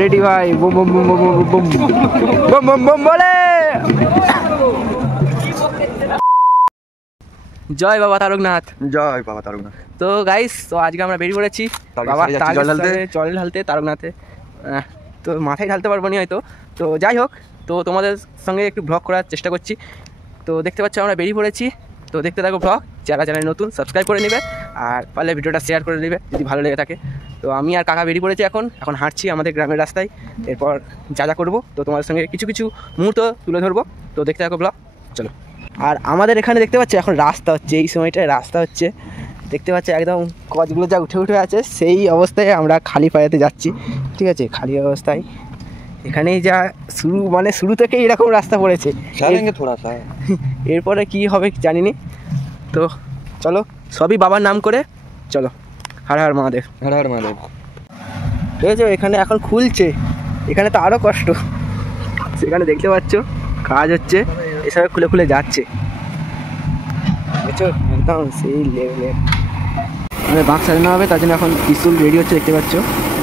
Ready ভাই, boom boom boom boom boom boom boom boom boom বলে। জয় বাবা তারকনাথ, জয় বাবা তারকনাথ। তো গাইস, তো আজকে আমরা বেরিয়ে পড়েছি বাবা জল ঢালতে তারকনাথে। তো মাথায় ঢালতে পারবো না হয়তো, তো যাই হোক, তো তোমাদের সঙ্গে একটু ব্লগ করার চেষ্টা করছি। তো দেখতে পাচ্ছ আমরা বেরিয়ে পড়েছি, তো দেখতে থাকো ব্লগ। যারা চ্যানেল নতুন সাবস্ক্রাইব করে নেবে, আর পারলে ভিডিওটা শেয়ার করে নেবে যদি ভালো লেগে থাকে। তো আমি আর কাকা বেরিয়ে পড়েছি, এখন হাঁটছি আমাদের গ্রামের রাস্তায়। এরপর যা যা করবো তো তোমাদের সঙ্গে কিছু কিছু মুহূর্ত তুলে ধরবো, তো দেখতে থাকো ব্লগ, চলো। আর আমাদের এখানে দেখতে পাচ্ছ এখন রাস্তা হচ্ছে, এই সময়টায় রাস্তা হচ্ছে, দেখতে পাচ্ছ একদম কচগুলো যা উঠে উঠে আছে, সেই অবস্থায় আমরা খালি পায়েতে যাচ্ছি, ঠিক আছে, খালি অবস্থায়। এখানেই যা শুরু থেকেই এরকম রাস্তা পড়েছে, এরপরে কি হবে জানি না। তো চলো, সবই বাবার নাম করে, চলো। হর হর মহাদেব, হর হর মহাদেব। ঠিক আছে, এখানে এখন খুলছে, এখানে তো আরও কষ্ট। সেখানে দেখতে পাচ্ছ কাজ হচ্ছে, এসব খুলে খুলে যাচ্ছে, বুঝছো, একদম সেই লেভেলের। মানে বাঁক সাজানো হবে, তার জন্য এখন ত্রিশূল রেডি হচ্ছে, দেখতে পাচ্ছ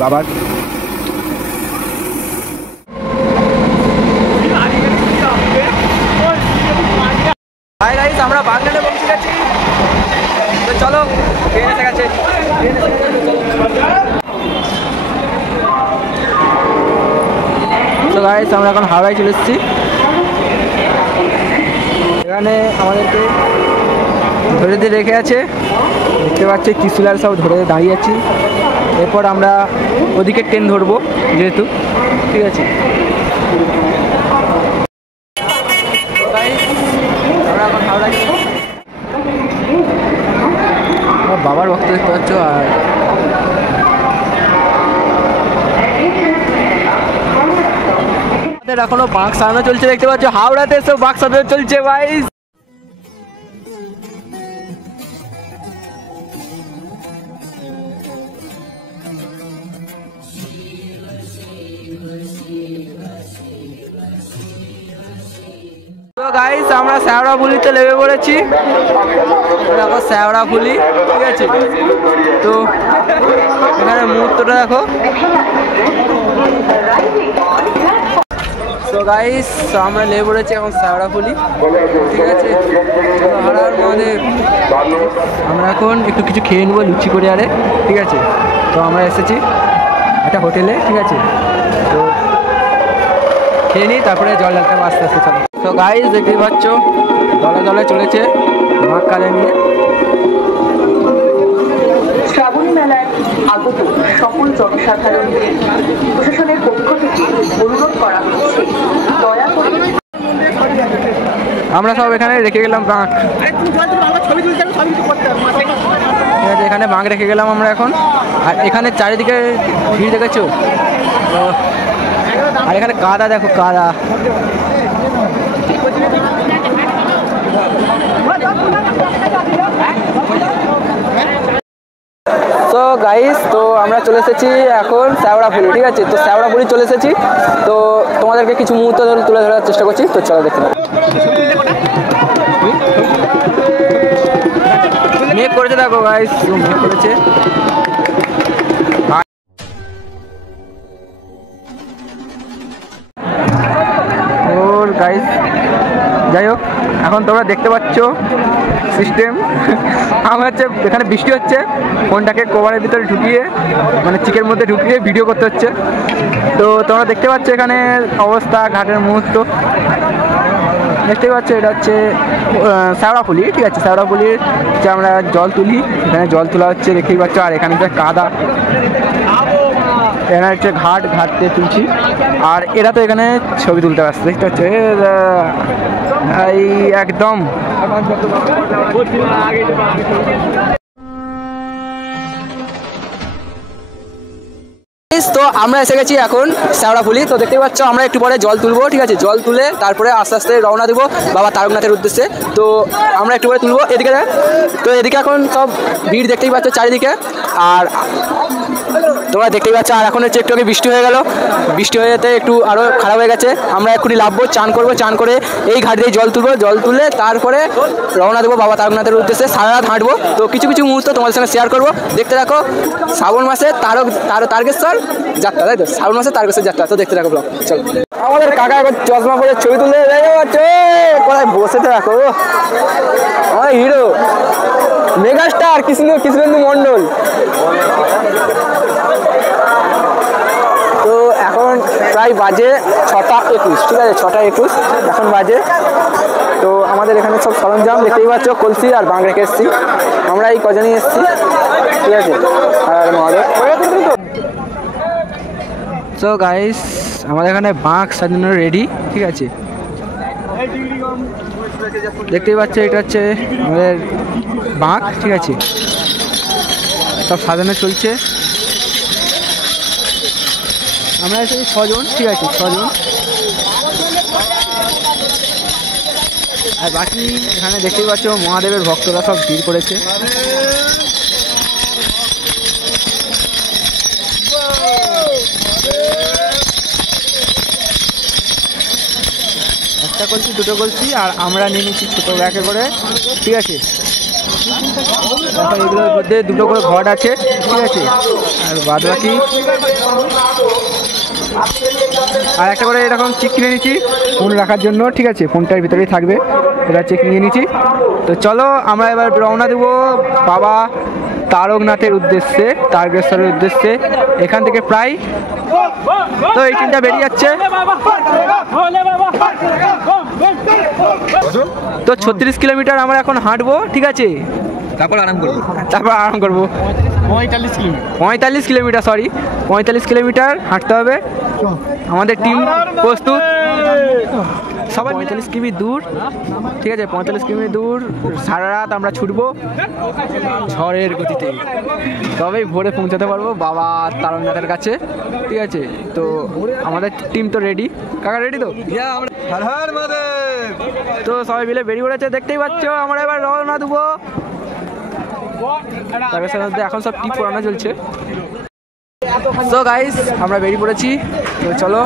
বাবার। হাই গাইস, আমরা বাগনানে পৌঁছে গেছি, তো চলো, ট্রেন এসে গেছে। তো গাইস, আমরা এখন হাওড়ায় চলে এসেছি। এখানে আমাদেরকে ধরে দিয়ে রেখে আছে, দেখতে পাচ্ছি ত্রিশুলার সব ধরে দাঁড়িয়ে আছি। এরপর আমরা ওদিকে ট্রেন ধরবো যেহেতু, ঠিক আছে। আমরা এখন হাওড়া বাবার ভক্ত দেখতে পাচ্ছ। আর এখনো বাঁক সাজানো চলছে, দেখতে পাচ্ছ হাওড়াতে সব বাঁক সাজানো চলছে ভাই। তো গাইস, আমরা শ্যাওড়াফুলিতে লেগে পড়েছি, দেখো শ্যাওড়াফুলি, ঠিক আছে। তো এখানে মুহূর্তটা দেখো। তো গাইস, আমরা লেগে পড়েছি এখন শ্যাওড়াফুলি, ঠিক আছে। হর হর মহাদেব। আমরা এখন একটু কিছু খেয়ে নেবো লুচি করে, আরে ঠিক আছে। তো আমরা এসেছি একটা হোটেলে, ঠিক আছে, তো খেয়ে নিই, তারপরে জল ঢালতে হবে আস্তে আস্তে, চলো। তো গাইস, দেখতেই পাচ্ছ দলে দলে চলেছে মা কালে নিয়ে। শ্রাবণী মেলায় আগত সকল জনসাধারণদের প্রশাসনের পক্ষ থেকে অনুরোধ করা হচ্ছে, দয়া করে। আমরা সব এখানে রেখে গেলাম বাঁক, ঠিক আছে, এখানে বাঁক রেখে গেলাম আমরা এখন। আর এখানে চারিদিকে ভিড় দেখেছো, তো আর এখানে কাদা দেখো, কাদা। তো গাইস, তো আমরা চলে এসেছি এখন শ্যাওড়াফুলি, ঠিক আছে। তো শ্যাওড়াফুলি চলে এসেছি, তো তোমাদেরকে কিছু মুহূর্ত ধরে তুলে ধরার চেষ্টা করছি, তো চলো দেখতে পাবো। মেঘ করেছে দেখো গাইস, মেঘ করেছে। ওর গাইস, যাই হোক, এখন তোমরা দেখতে পাচ্ছ সিস্টেম। আমার হচ্ছে এখানে বৃষ্টি হচ্ছে, ফোনটাকে কভারের ভিতরে ঢুকিয়ে, মানে চিকের মধ্যে ঢুকিয়ে ভিডিও করতে হচ্ছে। তো তোমরা দেখতে পাচ্ছ এখানে অবস্থা, ঘাটের মুহূর্ত দেখতে পাচ্ছ। এটা হচ্ছে শ্যাওড়াফুলি, ঠিক আছে। শ্যাওড়াফুলির যে আমরা জল তুলি, এখানে জল তোলা হচ্ছে, দেখতেই পাচ্ছ। আর এখানে কাদা, এখানে হচ্ছে ঘাটতে তুলছি। আর এরা তো এখানে ছবি তুলতে আসছে, দেখতে পাচ্ছ, এই একদম। তো আমরা এসে গেছি এখন শ্যাওড়াফুলি, তো দেখতে পাচ্ছ আমরা একটু পরে জল তুলবো, ঠিক আছে। জল তুলে তারপরে আস্তে আস্তে রওনা দেবো বাবা তারকনাথের উদ্দেশ্যে। তো আমরা একটু পরে তুলবো এদিকে, তো এদিকে এখন সব ভিড় দেখতেই পাচ্ছ চারিদিকে। আর তোমরা দেখতেই পাচ্ছ। আর এখন হচ্ছে একটু আগে বৃষ্টি হয়ে গেল, বৃষ্টি হয়ে যেতে একটু আরও খারাপ হয়ে গেছে। আমরা এক্ষুনি নামবো, চান করবো, চান করে এই ঘাট দিয়ে জল তুলবো, জল তুলে তারপরে রওনা দেবো বাবা তারকনাথের উদ্দেশ্যে। সারা রাত হাঁটবো, তো কিছু কিছু মুহূর্ত তোমাদের সঙ্গে শেয়ার করবো, দেখতে রাখো। শ্রাবণ মাসে তারকেশ্বর যাত্রা, তাই তো? শ্রাবণ মাসে তারকেশ্বর যাত্রা, তো দেখতে রাখো ব্লগ। চলো, আমাদের কাকা একবার চশমা পরে ছবি তুলে কোথায় বসেতে রাখো, আমার হিরো মেগাস্টার কৃষ্ণেন্দু মণ্ডল। তো এখন প্রায় বাজে 6:21, ঠিক আছে, 6:21 এখন বাজে। তো আমাদের এখানে সব সরঞ্জাম দেখতেই পাচ্ছ, কলসি আর বাঁক রেখে এসেছি, আমরা এই কজনই এসেছি, ঠিক আছে। আর মহাদেব। তো গাইস, আমাদের এখানে বাঁক সাজানো রেডি, ঠিক আছে, দেখতেই পাচ্ছ। এটা হচ্ছে আমাদের বাঁক, ঠিক আছে, সব সাজানো চলছে। আমরা এসেছি 6 জন, ঠিক আছে, 6 জন। আর বাকি এখানে দেখতেই পাচ্ছ মহাদেবের ভক্তরা সব ভিড় করেছে। একটা কলসি, দুটো কলসি, আর আমরা নিয়ে নিচ্ছি ছোটো ব্যাগে করে, ঠিক আছে। এগুলোর মধ্যে দুটো করে ঘট আছে, ঠিক আছে, আর বাদ বাকি আর একটা করে এরকম চিক কিনে নিচ্ছি ফোন রাখার জন্য, ঠিক আছে, ফোনটার ভিতরেই থাকবে, এটা চেক নিয়ে নিচ্ছি। তো চলো আমরা এবার রওনা দেবো বাবা তারকনাথের উদ্দেশ্যে, তারকেশ্বরের উদ্দেশ্যে। এখান থেকে প্রায় তো এই ট্রেনটা বেরিয়ে যাচ্ছে, তো 36 কিলোমিটার আমরা এখন হাঁটবো, ঠিক আছে, তারপর আরাম করবো। 45 কিলোমিটার, সরি 45 কিলোমিটার হাঁটতে হবে। আমাদের টিম প্রস্তুত, সবাই 45 কিমি দূর, ঠিক আছে, 45 কিমি দূর। সারা রাত আমরা ছুটবো ঝড়ের গতিতে, তবেই ভোরে পৌঁছাতে পারবো বাবা তারকনাথের কাছে, ঠিক আছে। তো আমাদের টিম তো রেডি, কাকা রেডি তো? তো সবাই মিলে বেরিয়ে পড়েছে, দেখতেই পাচ্ছ। আমরা এবার রওনা দেবো। এখন সব টিপ করানো চলছে। সো গাইস, আমরা বেরিয়ে পড়েছি। তো চলো,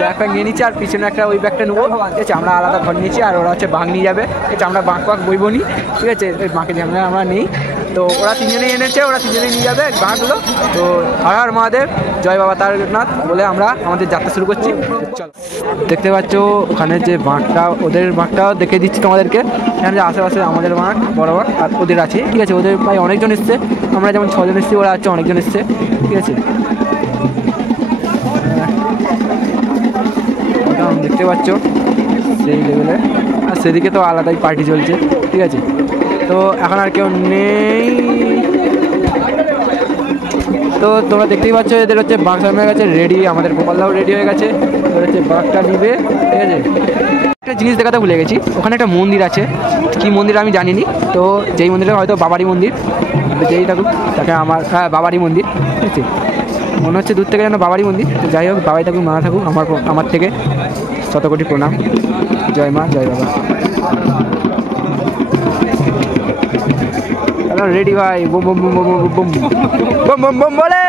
ব্যাগ ফ্যাগ নিয়ে নিচ্ছি, আর পিছনে একটা ওই ব্যাগটা নেবো, ঠিক আছে। আমরা আলাদা ঘর নিয়েছি, আর ওরা হচ্ছে বাঁক নিয়ে যাবে, ঠিক আছে। আমরা বাঁক বইবো নি, ঠিক আছে, বাঁকে ঝামেলা আমরা নেই। তো ওরা তিনজনেই এনেছে, ওরা তিনজনেই নিয়ে যাবে বাঁকগুলো। তো হর হর মহাদেব, জয় বাবা তারকনাথ বলে আমরা আমাদের যাত্রা শুরু করছি। চলো, দেখতে পাচ্ছ ওখানে যে বাঁকটা, ওদের বাঁকটাও দেখে দিচ্ছি তোমাদেরকে। এখানে যে আশেপাশে আমাদের বাঁক, বড় বাঁক, আর ওদের আছে, ঠিক আছে। ওদের প্রায় অনেকজন এসছে, আমরা যেমন 6 জন এসেছি, ওরা হচ্ছে অনেকজন এসছে, ঠিক আছে। দেখতে পাচ্ছ সেই লেভেলে, আর সেদিকে তো আলাদাই পার্টি চলছে, ঠিক আছে। তো এখন আর কেউ নেই, তো তোমরা দেখতেই পাচ্ছ এদের হচ্ছে বাঁক হয়ে গেছে রেডি। আমাদের গোপালদাও রেডি হয়ে গেছে, ওদের হচ্ছে বাঁকটা নিবে, ঠিক আছে। একটা জিনিস দেখাতে ভুলে গেছি, ওখানে একটা মন্দির আছে, কী মন্দির আমি জানিনি। তো যেই মন্দিরে হয়তো বাবারই মন্দির, যেই থাকুক তাকে আমার, হ্যাঁ বাবারই মন্দির, ঠিক আছে, মনে হচ্ছে দূর থেকে যেন বাবারই মন্দির। তো যাই হোক, বাবাই থাকুক মা থাকুক, আমার থেকে শতকোটি প্রণাম। জয় মা, জয় বাবা। রেডি ভাই, boom boom boom boom boom boom boom boom boom বলে।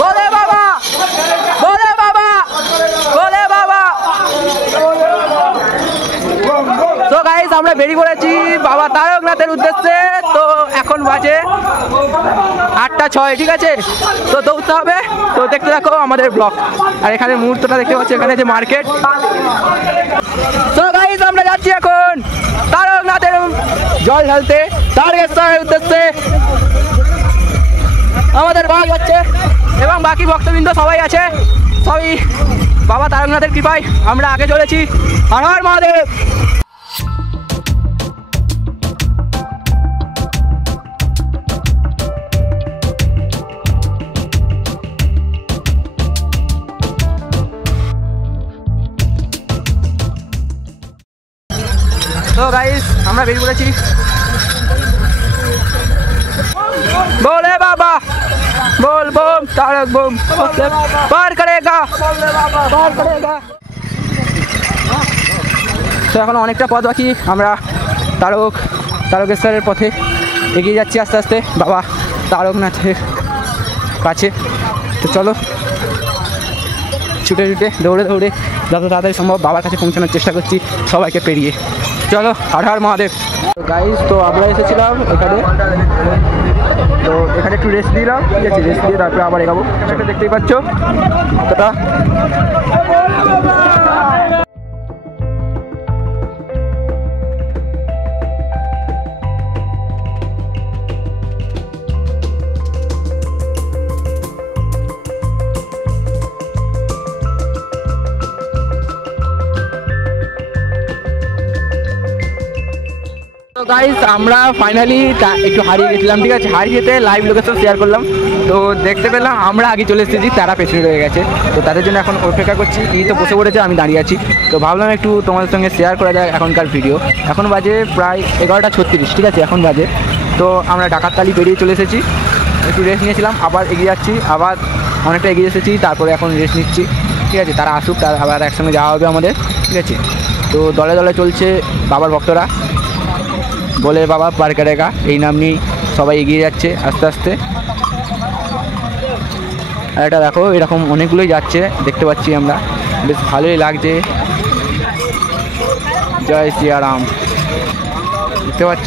बोले बाबा, बोले बाबा, बोले बाबा। তো গাইস, আমরা বেরিয়ে পড়েছি বাবা তারকনাথের উদ্দেশ্যে। তো এখন বাজে 8:06, ঠিক আছে। তো দৌড়তে হবে, তো দেখতে থাকো আমাদের ব্লগ। আর এখানে মুহূর্তটা দেখতে পাচ্ছি, এখানে যে মার্কেট। তো গাইস, আমরা যাচ্ছি এখন জল ঢালতে তারকেশ্বরের উদ্দেশ্যে আমাদের ভাগ হচ্ছে এবং বাকি ভক্তবৃন্দ সবাই আছে। সবই বাবা তারকনাথের কৃপায় আমরা আগে চলেছি। হর হর মহাদেব। তো গাইস আমরা বেরিয়ে পড়েছি। बोले बाबा बोल बम तारक बम पार करेगा पार करेगा। তো এখন অনেকটা পথ বাকি, আমরা তারকেশ্বরের পথে এগিয়ে যাচ্ছি আস্তে আস্তে বাবা তারকনাথের কাছে। তো চলো ছুটে ছুটে দৌড়ে দৌড়ে যত তাড়াতাড়ি সম্ভব বাবার কাছে পৌঁছানোর চেষ্টা করছি সবাইকে পেরিয়ে। চলো হর হর মহাদেব। গাইস তো আমরা এসেছিলাম এখানে, তো এখানে একটু রেস্ট দিলাম, ঠিক আছে, রেস্ট দিয়ে তারপরে আবার এগাবো। সেটা দেখতেই পাচ্ছ কতটা। তো গাইস আমরা ফাইনালি একটু হারিয়ে গেছিলাম, ঠিক আছে, হারিয়ে যেতে লাইভ লোকেশন শেয়ার করলাম। তো দেখতে পেলাম আমরা আগে চলে এসেছি, তারা পেছনে রয়ে গেছে। তো তাদের জন্য এখন অপেক্ষা করছি। এই তো বসে পড়েছে, আমি দাঁড়িয়ে আছি। তো ভাবলাম একটু তোমাদের সঙ্গে শেয়ার করা যায় এখনকার ভিডিও। এখন বাজে প্রায় 11:36, ঠিক আছে, এখন বাজে। তো আমরা ডাকাততালি পেরিয়ে চলে এসেছি, একটু রেস্ট নিয়েছিলাম, আবার এগিয়ে যাচ্ছি, আবার অনেকটা এগিয়ে এসেছি, তারপরে এখন রেস্ট নিচ্ছি, ঠিক আছে। তারা আসুক, তার আবার একসঙ্গে যাওয়া হবে আমাদের, ঠিক আছে। তো দলে দলে চলছে বাবার ভক্তরা, বলে বাবা পার করেগা এই নাম নিয়েই সবাই এগিয়ে যাচ্ছে আস্তে আস্তে। আর এটা দেখো এরকম অনেকগুলোই যাচ্ছে দেখতে পাচ্ছি আমরা, বেশ ভালোই লাগছে। জয় সিয়ারাম, দেখতে পাচ্ছ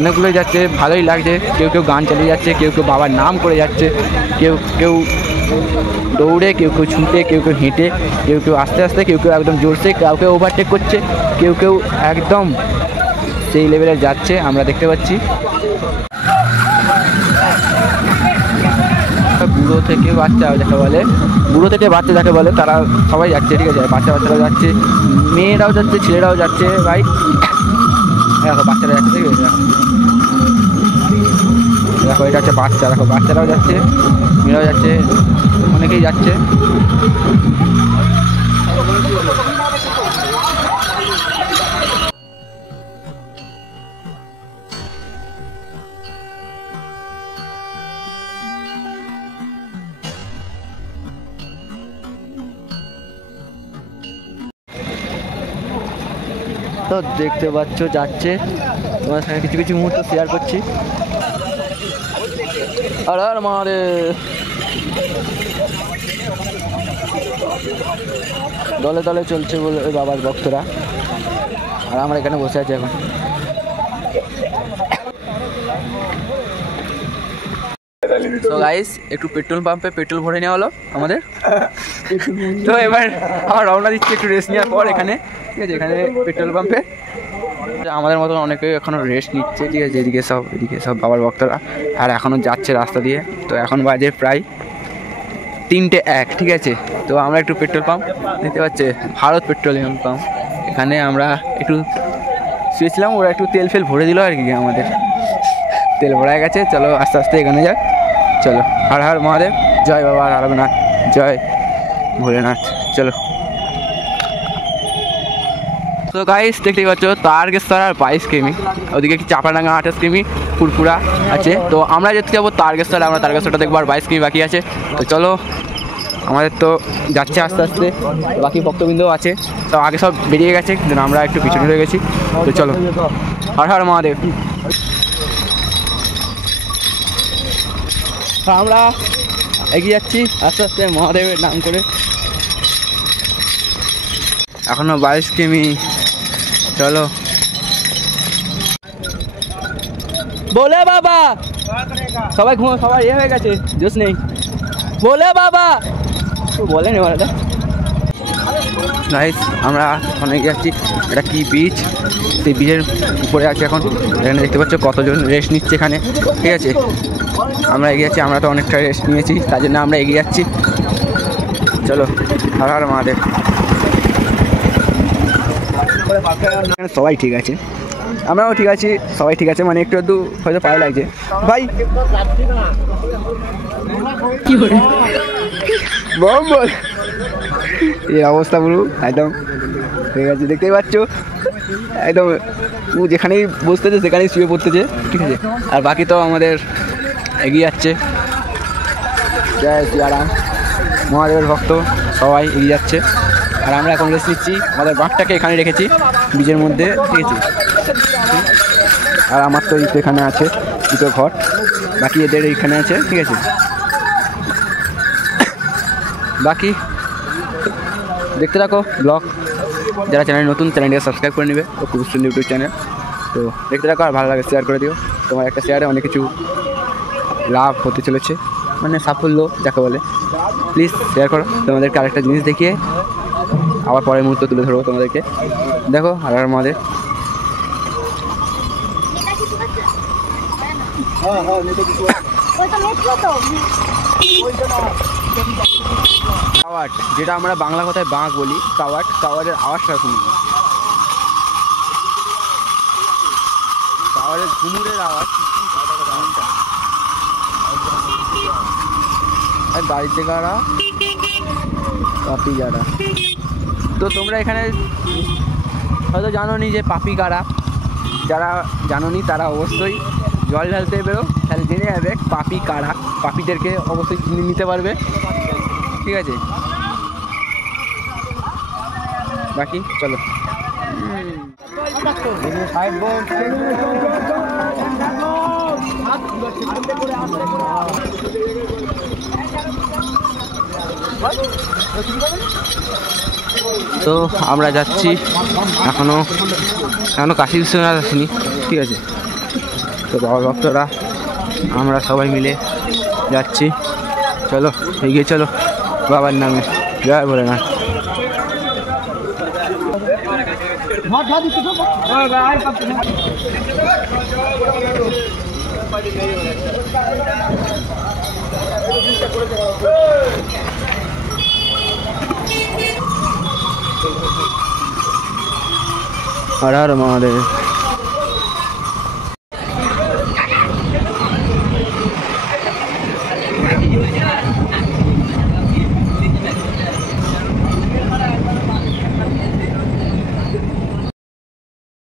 অনেকগুলোই যাচ্ছে, ভালোই লাগছে। কেউ কেউ গান চালিয়ে যাচ্ছে, কেউ কেউ বাবার নাম করে যাচ্ছে, কেউ কেউ দৌড়ে, কেউ কেউ ছুটে, কেউ কেউ হেঁটে, কেউ কেউ আস্তে আস্তে, কেউ কেউ একদম জোরসে, কেউ কেউ ওভারটেক করছে, কেউ কেউ একদম সেই লেভেলে যাচ্ছে আমরা দেখতে পাচ্ছি। বুড়ো থেকে বাচ্চা যাকে বলে, বুড়ো থেকে বাচ্চা যাকে বলে, তারা সবাই যাচ্ছে, ঠিক আছে। বাচ্চারাও যাচ্ছে, মেয়েরাও যাচ্ছে, ছেলেরাও যাচ্ছে। ভাই দেখো বাচ্চারা যাচ্ছে, ঠিক আছে, দেখো এটা হচ্ছে বাচ্চা, দেখো বাচ্চারাও যাচ্ছে, মেয়েরাও যাচ্ছে, অনেকেই যাচ্ছে। তো দেখতে পাচ্ছ যাচ্ছে, তোমার সঙ্গে কিছু কিছু মুহূর্ত শেয়ার করছি। আর আমাদের দলে দলে চলছে বলে বাবার ভক্তরা, আর আমরা এখানে বসে আছি এখন। তো গাইস একটু পেট্রোল পাম্পে পেট্রোল ভরে নেওয়া হলো আমাদের। তো এবার আমার রওনা দিচ্ছি একটু রেস্ট নেওয়ার পর এখানে, ঠিক আছে, এখানে পেট্রোল পাম্পে আমাদের মতন অনেকে এখনও রেস্ট নিচ্ছে, ঠিক আছে। এদিকে সব বাবার ভক্তরা, আর এখনও যাচ্ছে রাস্তা দিয়ে। তো এখন বাজে প্রায় 3:01, ঠিক আছে। তো আমরা একটু পেট্রোল পাম্প দেখতে পাচ্ছি, ভারত পেট্রোলিয়াম পাম্প, এখানে আমরা একটু শুয়েছিলাম, ওরা একটু তেল ফেল ভরে দিল আর কি, আমাদের তেল ভরা গেছে। চলো আস্তে আস্তে এখানে যাক, চলো। হর হর মহাদেব, জয় বাবা তারকনাথ, জয় ভোলেনাথ, চলো। তো গাইস দেখতেই পাচ্ছ তারকেশ্বর আর 22 কিমি, ওদিকে কি চাপাডাঙ্গা 28 কিমি, ফুরফুরা আছে। তো আমরা যেতে যাবো তারকেশ্বর, আমরা তারকেশ্বরটা দেখবো, আর 22 কিমি বাকি আছে। তো চলো, আমাদের তো যাচ্ছে আস্তে আস্তে, বাকি ভক্তবৃন্দ আছে, তো আগে সব বেরিয়ে গেছে, কিন্তু আমরা একটু পিছনে রয়ে গেছি। তো চলো, হর হর মহাদেব। আমরা এগিয়ে যাচ্ছি আস্তে আস্তে মহাদেবের নাম করে। এখনো 22 কিমি, চলো। বলে বাবা সবাই সবাই ইয়ে হয়ে গেছে, জোশ নেই। বলে বাবা বলেন এবার গাইস আমরা অনেক যাচ্ছি, এটা কি বিচ, সেই বিচের উপরে আছি এখন। এখানে দেখতে পাচ্ছ কতজন রেস্ট নিচ্ছে এখানে, ঠিক আছে। আমরা এগিয়ে যাচ্ছি, আমরা তো অনেকটা রেস্ট নিয়েছি, তার জন্য আমরা এগিয়ে যাচ্ছি। চলো, হর হর মহাদেব। সবাই ঠিক আছে, আমরাও ঠিক আছি, সবাই ঠিক আছে, মানে একটু একটু হয়তো পায়ে লাগছে ভাই। কি করে বল এই অবস্থা পুরো একদম, ঠিক আছে, দেখতেই পাচ্ছ একদম ও যেখানেই বসতেছে সেখানেই শুয়ে পড়তেছে, ঠিক আছে। আর বাকি তো আমাদের এগিয়ে যাচ্ছে, জয় শ্রীরাম, মহাদেবের ভক্ত সবাই এগিয়ে যাচ্ছে। আর আমরা এখন রেস্ট নিচ্ছি, আমাদের বাঘটাকে এখানে রেখেছি বীজের মধ্যে, ঠিক আছে। আর আমার তো এখানে আছে দুটো ঘর, বাকি এদের এইখানে আছে, ঠিক আছে। বাকি দেখতে থাকো ব্লগ, যারা চ্যানেল নতুন চ্যানেলটিকে সাবস্ক্রাইব করে নেবে, ও খুব সুন্দর ইউটিউব চ্যানেল। তো দেখতে থাকো, আর ভালো লাগে শেয়ার করে দিও, তোমার একটা শেয়ারে অনেক কিছু লাভ হতে চলেছে, মানে সাফল্য যাকে বলে। প্লিজ শেয়ার করো, তোমাদেরকে আরেকটা জিনিস দেখিয়ে আবার পরের মুহূর্তে তুলে ধরবো তোমাদেরকে। দেখো আর আমাদের কাওয়াট, যেটা আমরা বাংলা কথায় বাঁক বলি, কাওয়াট, কাওয়াটের আওয়াজটা শুনি, কাওয়াটের ঘুমুরের আওয়াজ, বাড়িতে কারা পাপি যারা। তো তোমরা এখানে হয়তো জানো নি যে পাপি কারা, যারা জানো নি তারা অবশ্যই জল ঢালতে বেরো, তাহলে জেনে যাবে পাপি কারা, পাপিদেরকে অবশ্যই চিনে নিতে পারবে, ঠিক আছে। বাকি চলো, তো আমরা যাচ্ছি, এখনো কাশী বিশ্বনাথ আসিনি, ঠিক আছে। তো বাবা ভক্তরা আমরা সবাই মিলে যাচ্ছি, চলো এগিয়ে চলো বাবার নামে, জয় ভোলেনাথ। হর হর মহাদেব।